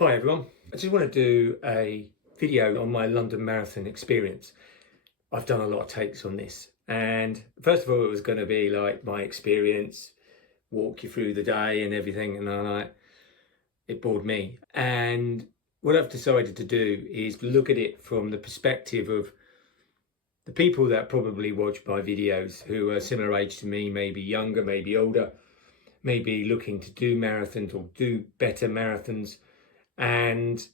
Hi everyone, I just want to do a video on my London Marathon experience. I've done a lot of takes on this, and first of all it was going to be like my experience, walk you through the day and everything, and it bored me. And what I've decided to do is look at it from the perspective of the people that probably watch my videos who are similar age to me, maybe younger, maybe older, maybe looking to do marathons or do better marathons, and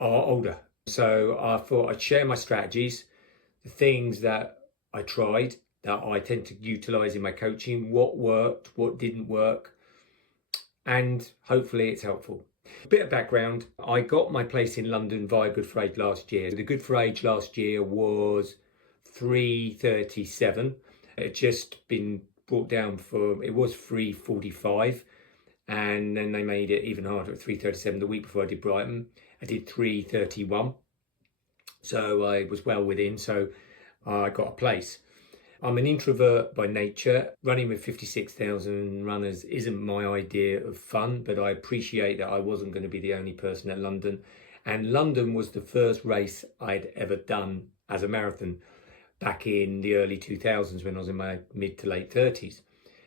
are older. So I thought I'd share my strategies, the things that I tried, that I tend to utilize in my coaching, what worked, what didn't work, and hopefully it's helpful. A bit of background, I got my place in London via Good for Age last year. The Good for Age last year was 3:37. It had just been brought down it was 3:45. And then they made it even harder at 3:37 the week before I did Brighton. I did 3:31, so I was well within, so I got a place. I'm an introvert by nature. Running with 56,000 runners isn't my idea of fun, but I appreciate that I wasn't going to be the only person at London. And London was the first race I'd ever done as a marathon back in the early 2000s when I was in my mid to late 30s.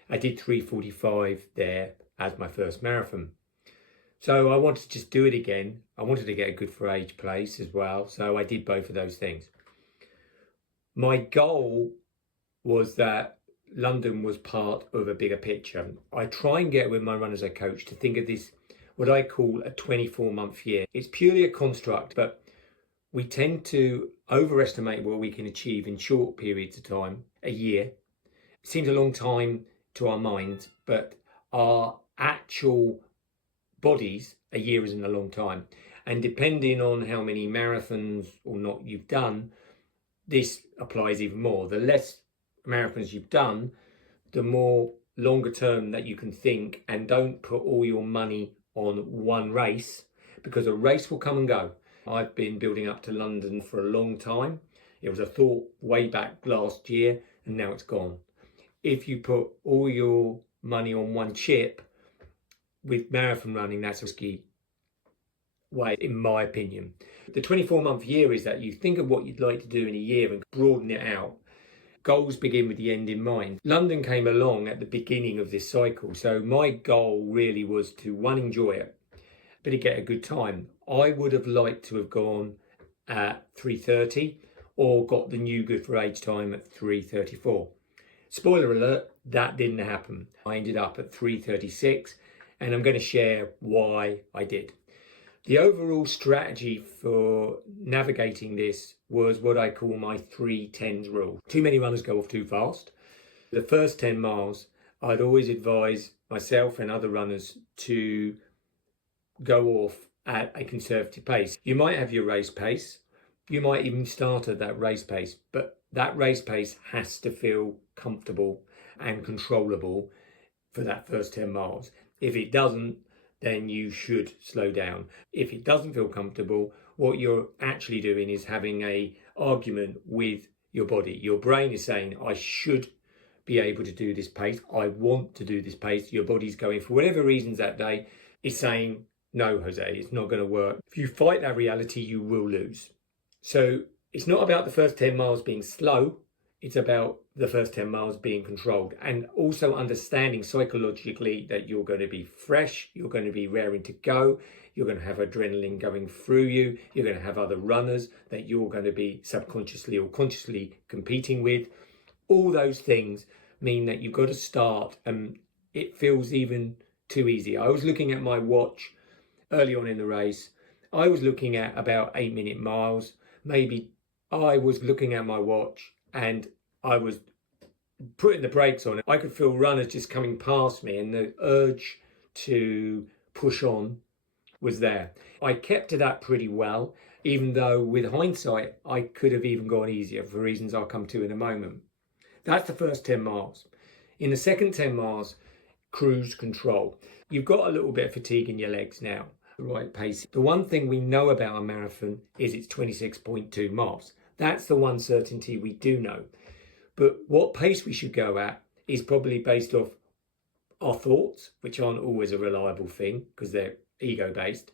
I did 3:45 there as my first marathon. So I wanted to just do it again. I wanted to get a Good for Age place as well. So I did both of those things. My goal was that London was part of a bigger picture. I try and get with my runners I coach to think of this, what I call a 24-month year. It's purely a construct, but we tend to overestimate what we can achieve in short periods of time. A year it seems a long time to our minds, but our actual bodies, a year isn't a long time. And depending on how many marathons or not you've done, this applies even more. The less marathons you've done, the more longer term that you can think, and don't put all your money on one race, because a race will come and go. I've been building up to London for a long time. It was a thought way back last year, and now it's gone. If you put all your money on one chip with marathon running, that's a risky way, in my opinion. The 24-month year is that you think of what you'd like to do in a year and broaden it out. Goals begin with the end in mind. London came along at the beginning of this cycle, so my goal really was to, one, enjoy it, but to get a good time. I would have liked to have gone at 3:30 or got the new Good for Age time at 3:34. Spoiler alert, that didn't happen. I ended up at 3:36, and I'm going to share why I did. The overall strategy for navigating this was what I call my 3-10s rule. Too many runners go off too fast. The first 10 miles, I'd always advise myself and other runners to go off at a conservative pace. You might have your race pace. You might even start at that race pace, but that race pace has to feel comfortable and controllable for that first 10 miles. If it doesn't, then you should slow down. If it doesn't feel comfortable, what you're actually doing is having an argument with your body. Your brain is saying, I should be able to do this pace. I want to do this pace. Your body's going, for whatever reasons that day, is saying, no, Jose, it's not going to work. If you fight that reality, you will lose. So it's not about the first 10 miles being slow. It's about the first 10 miles being controlled, and also understanding psychologically that you're going to be fresh, you're going to be raring to go, you're going to have adrenaline going through you, you're going to have other runners that you're going to be subconsciously or consciously competing with. All those things mean that you've got to start, and it feels even too easy. I was looking at my watch early on in the race. I was looking at about 8-minute miles. Maybe I was looking at my watch and I was putting the brakes on. I could feel runners just coming past me, and the urge to push on was there. I kept to that pretty well, even though with hindsight, I could have even gone easier for reasons I'll come to in a moment. That's the first 10 miles. In the second 10 miles, cruise control. You've got a little bit of fatigue in your legs now, the right pace. The one thing we know about a marathon is it's 26.2 miles. That's the one certainty we do know. But what pace we should go at is probably based off our thoughts, which aren't always a reliable thing because they're ego-based,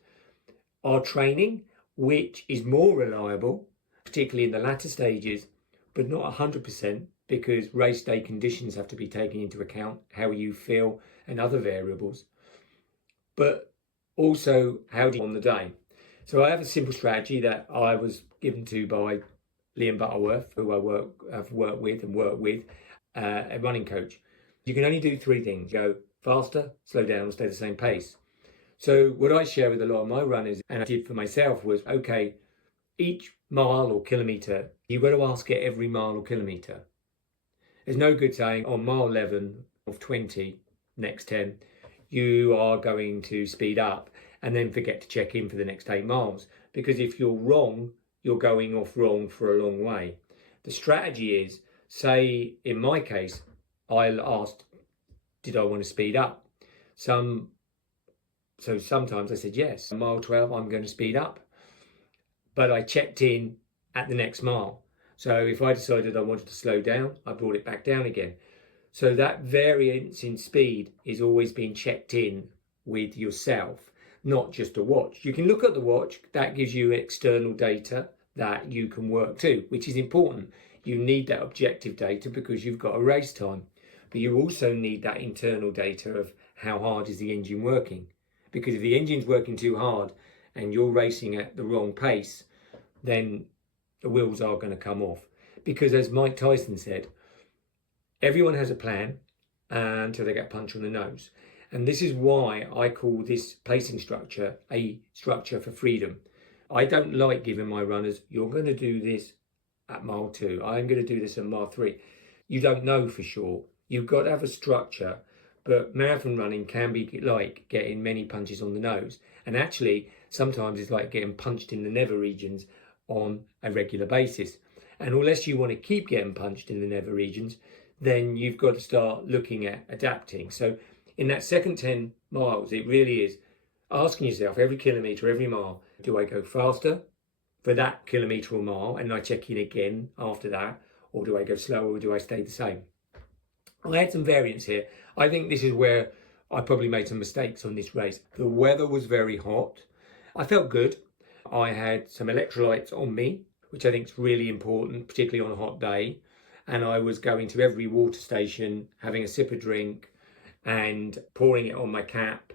our training, which is more reliable, particularly in the latter stages, but not 100%, because race day conditions have to be taken into account, how you feel and other variables, but also how do you on the day. So I have a simple strategy that I was given to by Liam Butterworth, who have worked with, a running coach. You can only do three things: go faster, slow down, stay the same pace. So what I share with a lot of my runners, and I did for myself, was, okay, each mile or kilometre, you've got to ask it every mile or kilometre. There's no good saying on mile 11 of 20, next 10, you are going to speed up and then forget to check in for the next 8 miles. Because if you're wrong, you're going off wrong for a long way. The strategy is, say in my case, I asked, did I want to speed up? So sometimes I said, yes, mile 12, I'm going to speed up. But I checked in at the next mile. So if I decided I wanted to slow down, I brought it back down again. So that variance in speed is always being checked in with yourself, not just a watch. You can look at the watch, that gives you external data that you can work to, which is important. You need that objective data because you've got a race time. But you also need that internal data of how hard is the engine working. Because if the engine's working too hard and you're racing at the wrong pace, then the wheels are going to come off. Because as Mike Tyson said, everyone has a plan until they get punched on the nose. And this is why I call this pacing structure a structure for freedom. I don't like giving my runners, you're going to do this at mile 2, I'm going to do this at mile 3. You don't know for sure. You've got to have a structure. But marathon running can be like getting many punches on the nose. And actually, sometimes it's like getting punched in the nether regions on a regular basis. And unless you want to keep getting punched in the nether regions, then you've got to start looking at adapting. So in that second 10 miles, it really is asking yourself every kilometre, every mile, do I go faster for that kilometre or mile and I check in again after that? Or do I go slower or do I stay the same? I had some variance here. I think this is where I probably made some mistakes on this race. The weather was very hot. I felt good. I had some electrolytes on me, which I think is really important, particularly on a hot day. And I was going to every water station, having a sip of drink and pouring it on my cap,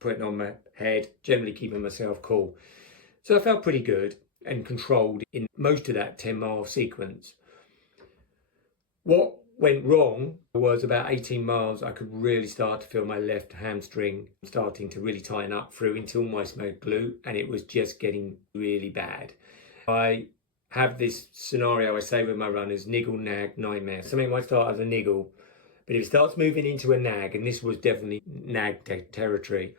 putting it on my head, generally keeping myself cool. So I felt pretty good and controlled in most of that 10-mile sequence. What went wrong was about 18 miles, I could really start to feel my left hamstring starting to really tighten up through into almost my glute, and it was just getting really bad. I have this scenario I say with my runners, niggle, nag, nightmare. Something might start as a niggle, but if it starts moving into a nag, and this was definitely nag territory,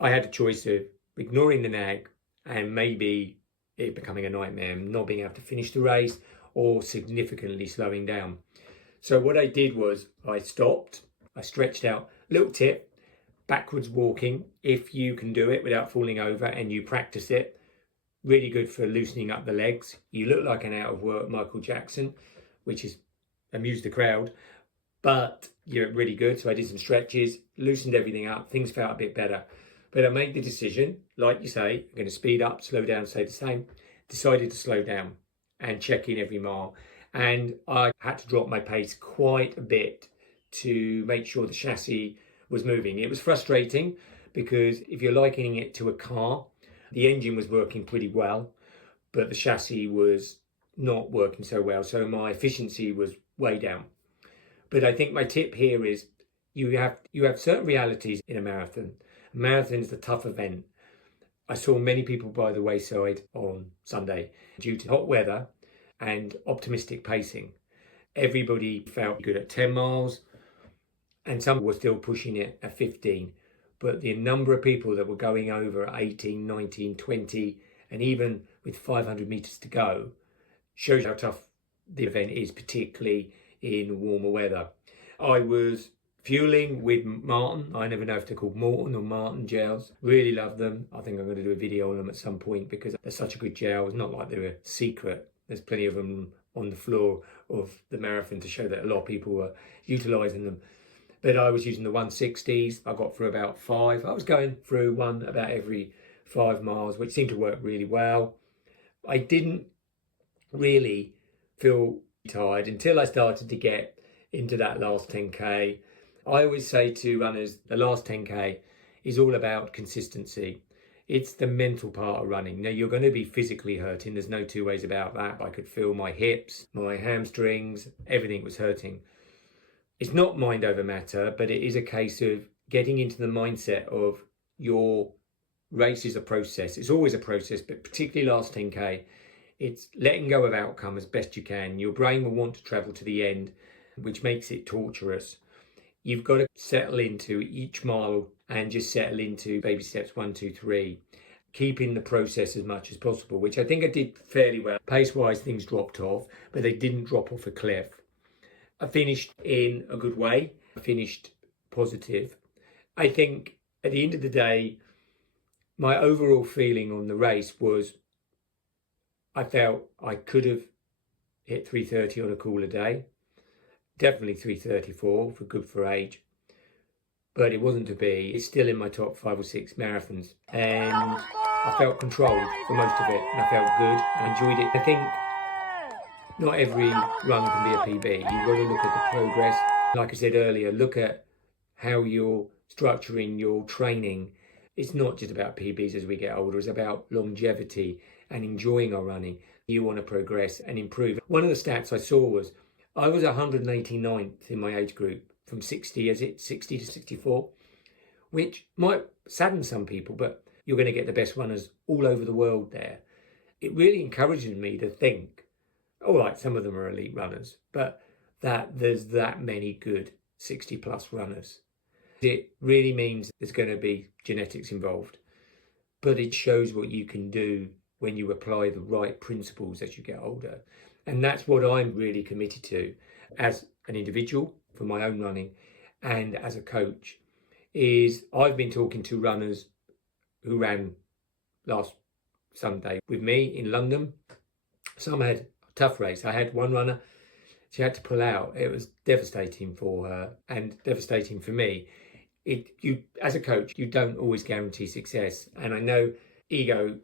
I had a choice of ignoring the nag and maybe it becoming a nightmare, not being able to finish the race or significantly slowing down. So what I did was I stopped, I stretched out. Little tip, backwards walking, if you can do it without falling over and you practice it, really good for loosening up the legs. You look like an out of work Michael Jackson, which has amused the crowd, but you're really good. So I did some stretches, loosened everything up, things felt a bit better. But I made the decision, like you say, I'm going to speed up, slow down, stay the same. Decided to slow down and check in every mile. And I had to drop my pace quite a bit to make sure the chassis was moving. It was frustrating because if you're likening it to a car, the engine was working pretty well, but the chassis was not working so well. So my efficiency was way down. But I think my tip here is you have certain realities in a marathon. A marathon is a tough event. I saw many people by the wayside on Sunday due to hot weather and optimistic pacing. Everybody felt good at 10 miles and some were still pushing it at 15. But the number of people that were going over at 18, 19, 20, and even with 500 meters to go shows how tough the event is, particularly in warmer weather. I was fueling with Martin. I never know if they're called Morton or Martin gels. Really love them. I think I'm going to do a video on them at some point because they're such a good gel. It's not like they're a secret. There's plenty of them on the floor of the marathon to show that a lot of people were utilising them. But I was using the 160s. I got through about 5. I was going through one about every 5 miles, which seemed to work really well. I didn't really feel tired until I started to get into that last 10K. I always say to runners, the last 10K is all about consistency. It's the mental part of running. Now, you're going to be physically hurting. There's no two ways about that. I could feel my hips, my hamstrings, everything was hurting. It's not mind over matter, but it is a case of getting into the mindset of your race is a process. It's always a process, but particularly last 10K, it's letting go of outcome as best you can. Your brain will want to travel to the end, which makes it torturous. You've got to settle into each mile and just settle into baby steps 1, 2, 3, keeping the process as much as possible, which I think I did fairly well. Pace-wise, things dropped off, but they didn't drop off a cliff. I finished in a good way. I finished positive. I think at the end of the day, my overall feeling on the race was I felt I could have hit 3:30 on a cooler day. Definitely 3:34 for good for age. But it wasn't to be. It's still in my top 5 or 6 marathons. And I felt controlled for most of it. And I felt good. I enjoyed it. I think not every run can be a PB. You've got to look at the progress. Like I said earlier, look at how you're structuring your training. It's not just about PBs as we get older. It's about longevity and enjoying our running. You want to progress and improve. One of the stats I saw was I was 189th in my age group from 60 to 64, which might sadden some people, but you're going to get the best runners all over the world there. It really encourages me to think, all right, some of them are elite runners, but that there's that many good 60 plus runners. It really means there's going to be genetics involved, but it shows what you can do when you apply the right principles as you get older. And that's what I'm really committed to as an individual for my own running and as a coach. Is I've been talking to runners who ran last Sunday with me in London. Some had a tough race. I had one runner, she had to pull out. It was devastating for her and devastating for me. You as a coach, you don't always guarantee success. And I know ego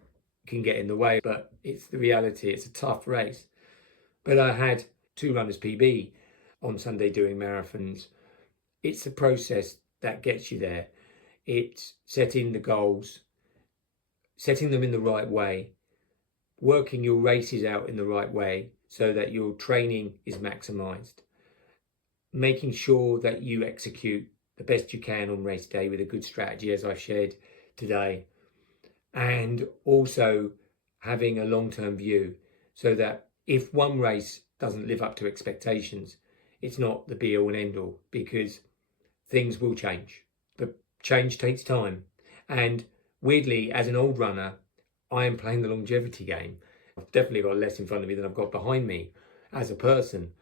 can get in the way, but it's the reality. It's a tough race. But I had 2 runners PB on Sunday doing marathons. It's a process that gets you there. It's setting the goals, setting them in the right way, working your races out in the right way so that your training is maximized, making sure that you execute the best you can on race day with a good strategy, as I've shared today, and also having a long-term view so that if one race doesn't live up to expectations, it's not the be all and end all, because things will change. But change takes time. And weirdly, as an old runner, I am playing the longevity game. I've definitely got less in front of me than I've got behind me. As a person,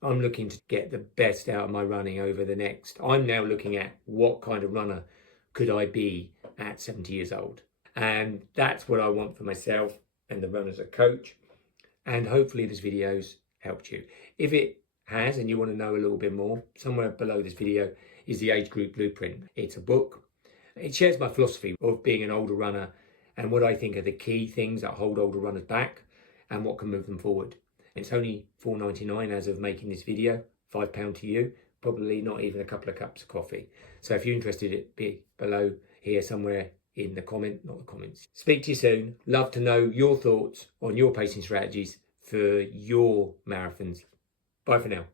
I'm looking to get the best out of my running over the next. I'm now looking at what kind of runner could I be at 70 years old. And that's what I want for myself and the runners I coach. And hopefully this video's helped you. If it has and you want to know a little bit more, somewhere below this video is the Age Group Blueprint. It's a book. It shares my philosophy of being an older runner and what I think are the key things that hold older runners back and what can move them forward. It's only $4.99 as of making this video, £5 to you, probably not even a couple of cups of coffee. So if you're interested, it'd be below here somewhere in the comments. Speak to you soon. Love to know your thoughts on your pacing strategies for your marathons. Bye for now.